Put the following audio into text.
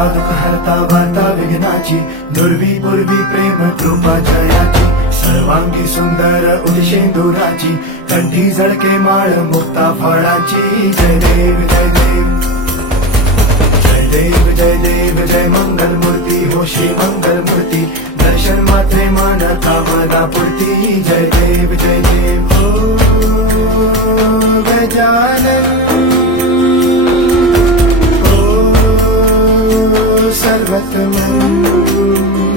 हरता दुःख हरता वार्ता विघ्नाची, दुर्वी पूर्वी प्रेम कृपा जयाची, सर्वांगी सुंदर उदिशेंदुराची, कंठी झळके माळ मुक्ता फळाची. जय देव जय देव जय देव जय देव जय मंगल मूर्ती हो श्री मंगल मूर्ती, दर्शन मात्रे मान कामना पूर्ती. जय देव हो गजानन सर्वतमन.